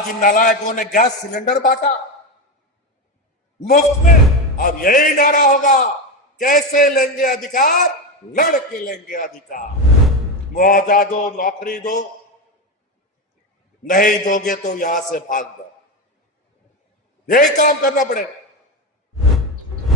आज इन नालायकों ने gas cylinder बांटा मुफ्त में। अब यही नारा होगा, कैसे लेंगे अधिकार, लड़के लेंगे अधिकार। मुआवजा दो, नौकरी दो, नहीं दोगे तो यहां से भाग दो। यही काम करना पड़ेगा।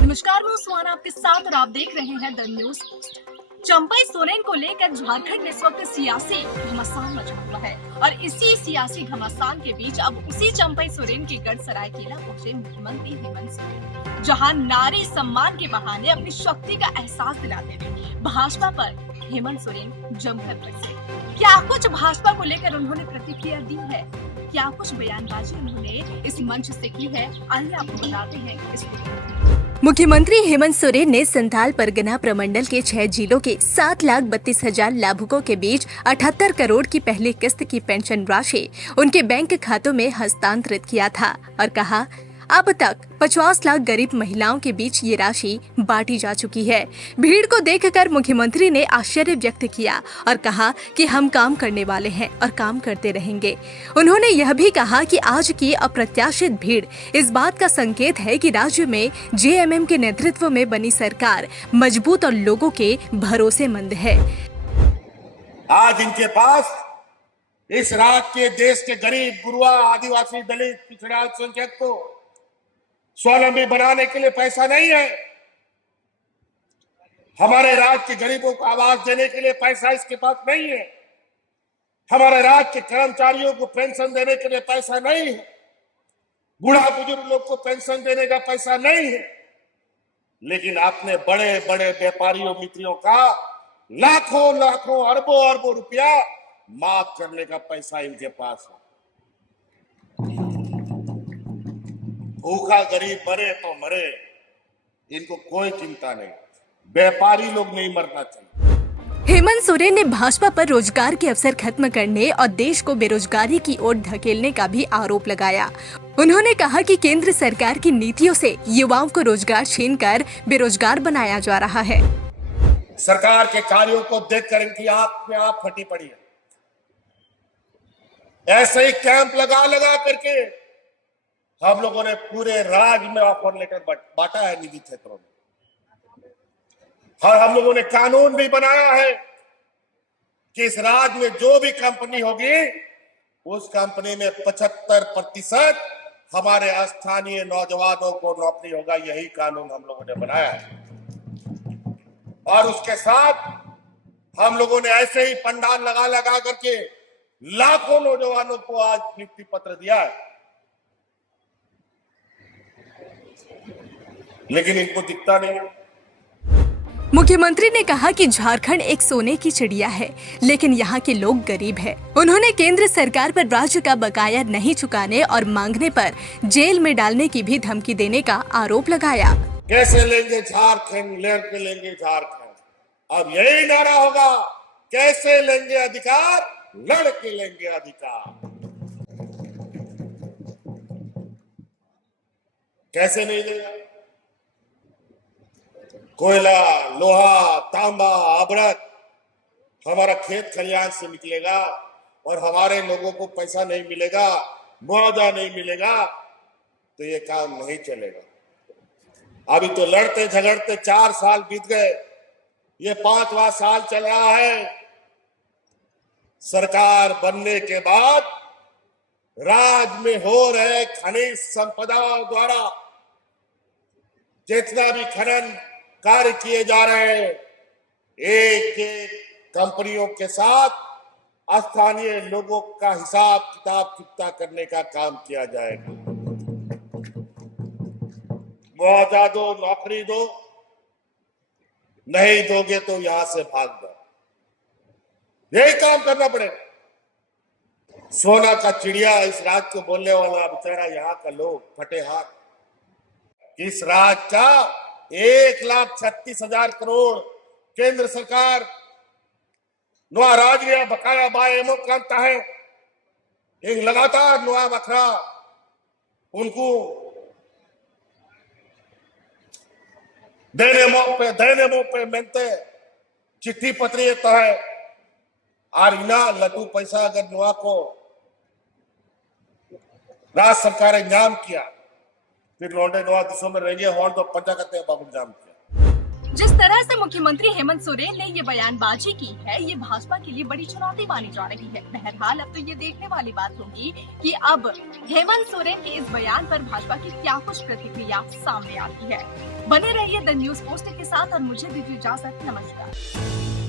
नमस्कार, मैं सुहाना आपके साथ और आप देख रहे हैं the news post. Champai Soren को लेकर झारखंड में इस वक्त सियासी घमासान मचा हुआ है और इसी सियासी घमासान के बीच अब उसी चंपई सोरेन के गढ़ सरायकेला पहुंचे मुख्यमंत्री हेमंत सोरेन, जहां नारी सम्मान के बहाने अपनी शक्ति का एहसास दिलाते हुए भाजपा पर हेमंत सोरेन जमकर बरसे। क्या कुछ भाजपा को लेकर उन्होंने प्रतिक्रिया दी है, क्या कुछ बयानबाजी उन्होंने इस मंच से की है, आइए आपको बताते हैं इस मुख्यमंत्री हेमंत सोरेन ने संथाल परगना प्रमंडल के 6 जिलों के 7,32,000 लाभुकों के बीच 78 करोड़ की पहली किस्त की पेंशन राशि उनके बैंक खातों में हस्तांतरित किया था और कहा, अब तक 50 लाख गरीब महिलाओं के बीच ये राशि बांटी जा चुकी है। भीड़ को देखकर मुख्यमंत्री ने आश्चर्य व्यक्त किया और कहा कि हम काम करने वाले हैं और काम करते रहेंगे। उन्होंने यह भी कहा कि आज की अप्रत्याशित भीड़ इस बात का संकेत है कि राज्य में जेएमएम के नेतृत्व में बनी सरकार मजबूत और लोगों के भरोसेमंद है। आज इनके पास इस राज्य के, देश के गरीब, गुरुआ, आदिवासी, दलित, पिछड़ा, अल्पसंख्यक को स्वावलंबी बनाने के लिए पैसा नहीं है। हमारे राज्य के गरीबों को आवास देने के लिए पैसा इसके पास नहीं है। हमारे राज्य के कर्मचारियों को पेंशन देने के लिए पैसा नहीं है। बूढ़ा बुजुर्ग लोग को पेंशन देने का पैसा नहीं है। लेकिन आपने बड़े बड़े व्यापारियों, मित्रों का लाखों लाखों, अरबों अरबों रुपया माफ करने का पैसा इनके पास है। भूखा गरीब मरे तो मरे, इनको कोई चिंता नहीं। व्यापारी लोग नहीं मरना चाहिए। हेमंत सोरेन ने भाजपा पर रोजगार के अवसर खत्म करने और देश को बेरोजगारी की ओर धकेलने का भी आरोप लगाया। उन्होंने कहा कि केंद्र सरकार की नीतियों से युवाओं को रोजगार छीनकर बेरोजगार बनाया जा रहा है। सरकार के कार्यों को देखकर इनकी आंख में आंख फटी पड़ी है। ऐसे ही कैंप लगा लगा करके हम लोगों ने पूरे राज्य में ऑफर लेटर बांटा है निजी क्षेत्रों में। और हम लोगों ने कानून भी बनाया है कि इस राज्य में जो भी कंपनी होगी उस कंपनी में 75% हमारे स्थानीय नौजवानों को नौकरी होगा। यही कानून हम लोगों ने बनाया है। और उसके साथ हम लोगों ने ऐसे ही पंडाल लगा लगा करके लाखों नौजवानों को आज नियुक्ति पत्र दिया है। लेकिन इनको दिखता नहीं। मुख्यमंत्री ने कहा कि झारखंड एक सोने की चिड़िया है, लेकिन यहाँ के लोग गरीब हैं। उन्होंने केंद्र सरकार पर राज्य का बकाया नहीं चुकाने और मांगने पर जेल में डालने की भी धमकी देने का आरोप लगाया। कैसे लेंगे झारखंड, लड़के लेंगे झारखंड। अब यही नारा होगा, कैसे लेंगे अधिकार, लड़के लेंगे अधिकार। कैसे नहीं लेंगे? कोयला, लोहा, तांबा, अभ्रक हमारा खेत खलिहान से निकलेगा और हमारे लोगों को पैसा नहीं मिलेगा, मुआवजा नहीं मिलेगा तो ये काम नहीं चलेगा। अभी तो लड़ते झगड़ते 4 साल बीत गए, ये 5वां साल चल रहा है। सरकार बनने के बाद राज्य में हो रहे खनिज संपदा द्वारा जितना भी खनन कार्य किए जा रहे हैं, एक एक कंपनियों के साथ स्थानीय लोगों का हिसाब किताब चुकता करने का काम किया जाएगा। मुआवजा दो, नौकरी दो, नहीं दोगे तो यहां से भाग दो। यही काम करना पड़ेगा। सोना का चिड़िया इस राज्य को बोलने वाला बेचारा यहाँ का लोग फटे हाथ। इस राज्य का 1,36,000 करोड़ केंद्र सरकार नुआ राज्य बकाया बाएमो करता है। एक लगातार नुआ बखरा उनको देने पे मेनते चिट्ठी पत्री तो है और इना लटू पैसा अगर नुआ को राज्य सरकार ने जाम किया, फिर लौंडे 9 दिशों में रेंगे हॉर्न तो पंजा करते हैं बाबू जाम किया। जिस तरह से मुख्यमंत्री हेमंत सोरेन ने ये बयानबाजी की है, ये भाजपा के लिए बड़ी चुनौती मानी जा रही है। बहरहाल अब तो ये देखने वाली बात होगी कि अब हेमंत सोरेन के इस बयान पर भाजपा की क्या कुछ प्रतिक्रिया सामने आती है। बने रहिए द न्यूज पोस्ट के साथ और मुझे दीजिए इजाजत। नमस्कार।